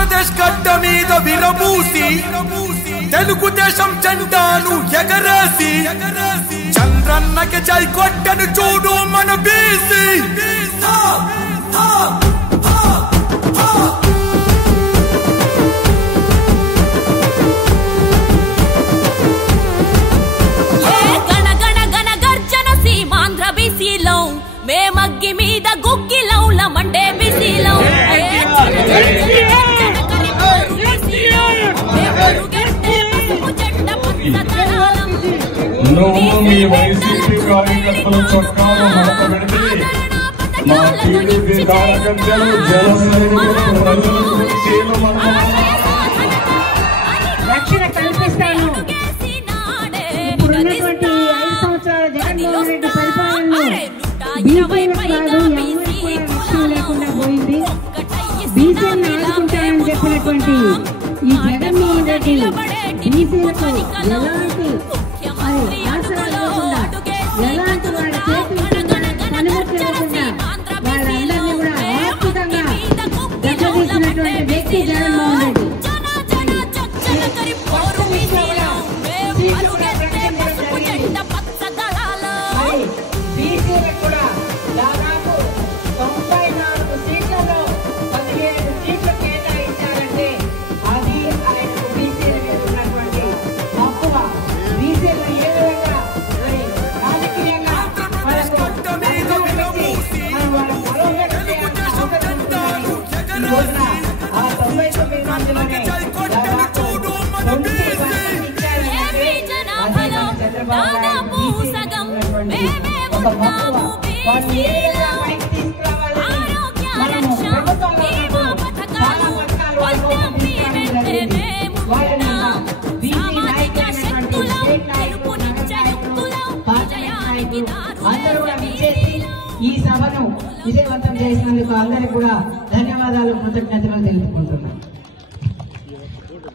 ఆంధ్రప్రదేశ్ గడ్డ మీద విరబూసి తెలుగుదేశం జెండాను ఎగరేసి చంద్రన్నకి జై కొట్టను చూడు మన బీసీ. మేమగ్గి మీద గుగ్గిలౌల మండే బిసిలో నువ్వు మీ వైసీపీ కార్యకర్తలు చొక్కాలు మడతపెడితే మా టీడీపీ కార్యకర్తలు జనసైనికులు రక్షణ కల్పిస్తాను. ఇప్పుడున్నటువంటి 5 సంవత్సరాల జగన్మోహన్ రెడ్డి పరిపాలనలో రక్షణ లేకుండా పోయింది. బీసీలను ఆదుకుంటానని చెప్పినటువంటి ఈ జగన్మోహన్ రెడ్డి బీసీలకు ఎలాంటి ఆసరా లేకుండా ఎలాంటి వాళ్ళ చేతులు పనిముట్లు లేకుండా వాళ్ళందరినీ కూడా ఆర్థికంగా దెబ్బతీసినటువంటి వ్యక్తి జగన్మోహన్ రెడ్డి. ఈ సభను విజయవంతం చేసినందుకు అందరికీ కూడా ధన్యవాదాలు, కృతజ్ఞతలు తెలుపుకుంటున్నాను.